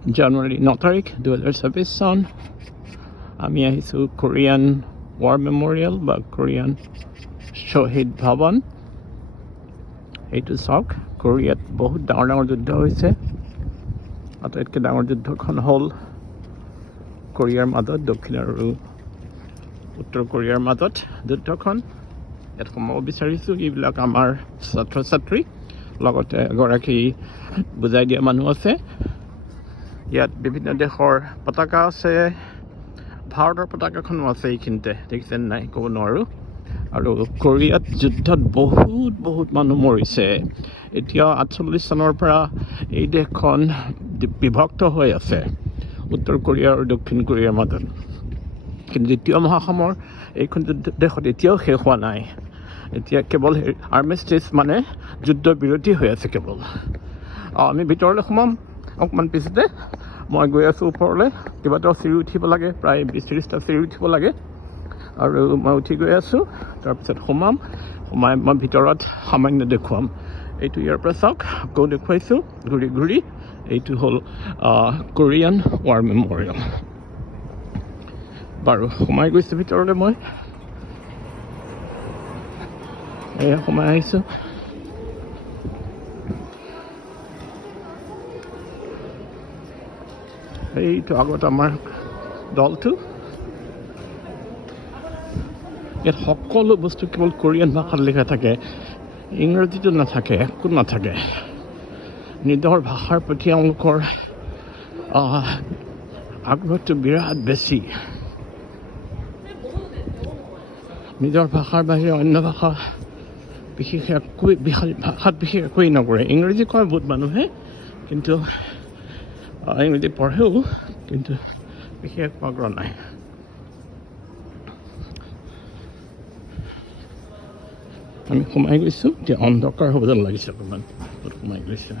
জানুৱাৰী 9 তাৰিখ 2024 চন। আমি আহিছোঁ কোৰিয়ান ৱাৰ মেমৰিয়েল বা কোৰিয়ান শ্বহীদ ভৱন। এইটো চাওক, কোৰিয়াত বহুত ডাঙৰ ডাঙৰ যুদ্ধ হৈছে। আটাইতকৈ ডাঙৰ যুদ্ধখন হ'ল কোৰিয়াৰ মাজত, দক্ষিণ আৰু উত্তৰ কোৰিয়াৰ মাজত যুদ্ধখন। ইয়াত সোমাব বিচাৰিছোঁ। এইবিলাক আমাৰ ছাত্ৰ ছাত্ৰী, লগতে এগৰাকী বুজাই দিয়া মানুহ আছে। ইয়াত বিভিন্ন দেশৰ পতাকা আছে, ভাৰতৰ পতাকাখনো আছে এইখিনিতে, দেখিছেনে নাই ক'ব নোৱাৰোঁ। আৰু কোৰিয়াত যুদ্ধত বহুত মানুহ মৰিছে। এতিয়া 48 চনৰ পৰা এই দেশখন বিভক্ত হৈ আছে উত্তৰ কোৰিয়া আৰু দক্ষিণ কোৰিয়াৰ মাজত। কিন্তু দ্বিতীয় মহাসমৰ এইখন দেশত এতিয়াও শেষ হোৱা নাই। এতিয়া কেৱল আৰ্মিষ্টিচ মানে যুদ্ধ বিৰতি হৈ আছে কেৱল। আমি ভিতৰলৈ সোমাম অকণমান পিছতে। মই গৈ আছোঁ ওপৰলৈ, কেইবাটাও চিৰি উঠিব লাগে, প্ৰায় 20-30টা চিৰি উঠিব লাগে। আৰু মই উঠি গৈ আছোঁ। তাৰপিছত সোমাই মই ভিতৰত সামান্য দেখুৱাম। এইটো ইয়াৰ পৰা চাওক, আকৌ দেখুৱাইছোঁ ঘূৰি। এইটো হ'ল কোৰিয়ান ৱাৰ মেমৰিয়েল। বাৰু সোমাই গৈছোঁ ভিতৰলৈ। মই এয়া সোমাই আহিছোঁ। এইটো আগত আমাৰ দলটো। ইয়াত সকলো বস্তু কেৱল কোৰিয়ান ভাষাত লিখা থাকে, ইংৰাজীটো নাথাকে, একো নাথাকে। নিজৰ ভাষাৰ প্ৰতি তেওঁলোকৰ আগ্ৰহটো বিৰাট বেছি। নিজৰ ভাষাৰ বাহিৰে অন্য ভাষা বিশেষ একোৱেই নকৰে। ইংৰাজী কয় বহুত মানুহে, কিন্তু ইংৰাজী পঢ়েও, কিন্তু বিশেষ আগ্ৰহ নাই। আমি সোমাই গৈছোঁ। এতিয়া অন্ধকাৰ হ'ব যেন লাগিছে অকণমান, সোমাই গৈছে।